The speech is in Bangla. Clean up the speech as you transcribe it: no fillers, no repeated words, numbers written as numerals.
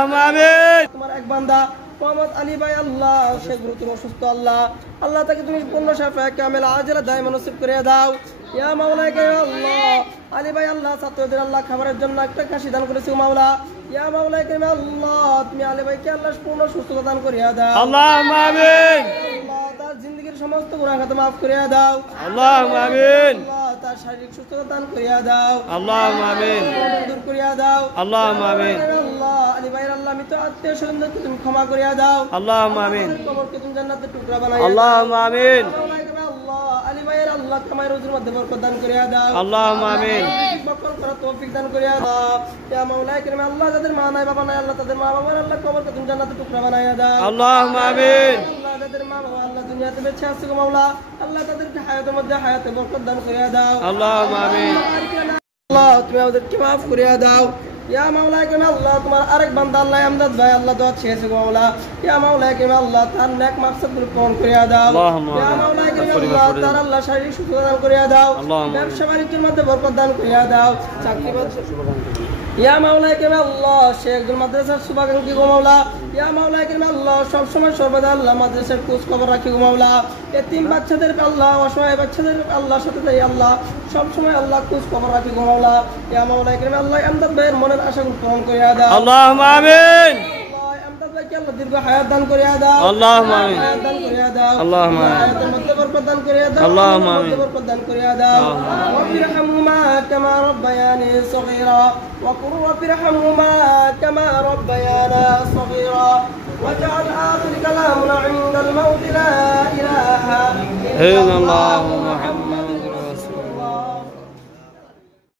اللهم آمين তোমার এক বান্দা মোহাম্মদ আলী ভাই আল্লাহ সে গুরুতর অসুস্থ আল্লাহ আল্লাহ তাকে তুমি পূর্ণ শাফা কামেল আজলা দায়মান নসিব করে দাও ইয়া মাওলা কে আল্লাহ আলী ভাই আল্লাহ ছাত্রদের আল্লাহ খাবারের জন্য একটা কাশি দান করেছো মাওলা ইয়া মাওলা কে আল্লাহ তুমি আলী ভাইকে আল্লাহ পূর্ণ সুস্থতা দান করিয়া দাও اللهم آمين আল্লাহ তার জিন্দেগীর সমস্ত গুনাহ খাতা maaf করিয়া দাও اللهم آمين আল্লাহ তার শারীরিক সুস্থতা দান করিয়া দাও اللهم آمين দূর করিয়া দাও اللهم آمين আল্লাহ আলী ভাইয়ের আল্লাহ মৃত আত্মীয় স্বজনদেরকে তুমি ক্ষমা করিয়া দাও اللهم آمين কবরকে তুমি জান্নাতের টুকরা বানাইয়া দাও اللهم آمين আল্লাহ আলী ভাইয়ের আল্লাহ কামাই রুজির মধ্যে বরকত দান করিয়া দাও اللهم آمين বকল করার তৌফিক দান করিয়া দাও ইয়া মাওলা কারীম আল্লাহ যাদের মা নাই বাবা নাই আল্লাহ তাদের মা বাবার আল্লাহ কবরকে তুমি জান্নাতের টুকরা বানাইয়া দাও اللهم آمين আল্লাহ যাদের মা বাবা আল্লাহ দুনিয়াতে বেঁচে আছে গো মাওলা আল্লাহ তাদেরকে হায়াতের মধ্যে হায়াতে বরকত দান করিয়া দাও اللهم آمين আল্লাহ তুমি আমাদেরকে maaf করিয়া দাও ইয়া মাওলা কারীম আল্লাহ তোমার আরেক বান্দা আল্লাহ আমদাদ ভাই আল্লাহ দোয়া চেয়েছে গো মাওলা ইয়া মাওলা কারীম আল্লাহ তার নেক মাকসাদগুলো পূরণ করিয়া দাও ইয়া মাওলা কারীম আল্লাহ তার আল্লাহ শারীরিক সুস্থতা দান করিয়া দাও ব্যবসা বাণিজ্যের মধ্যে বরকত দান করিয়া দাও চাকরি ইয়া মাওলা কারীম আল্লাহ সে একজন মাদ্রাসার শুভাকাঙ্ক্ষী গো মাওলা ইয়া মাওলা কারীম আল্লাহ সব সময় সর্বদা আল্লাহ মাদ্রাসার খোঁজ খবর রাখি গো মাওলা এতিম বাচ্চাদের আল্লাহ অসহায় বাচ্চাদের আল্লাহর সাথে তাই আল্লাহ সব সময় আল্লাহ খোঁজ খবর রাখি গো মাওলা ইয়া মাওলা কারীম আল্লাহ আমদাদ ভাইয়ের মনের আশাগুলো পূরণ করিয়া দাও اللهم آمين আমদাদ ভাইকে আল্লাহ দীর্ঘ হায়াত দান করিয়া দাও اللهم آمين হায়াত দান করিয়া দাও اللهم آمين হায়াতের মধ্যে বরকত দান করিয়া দাও اللهم آمين বরকত দান করিয়া দাও ওয়াফিরহামহুমা কামা রাব্বায়ানি সগীরা وقل رب ارحمهما كما ربيانا صغيرا واجعل آخر كلامنا عند الموت لا إله إلا الله محمد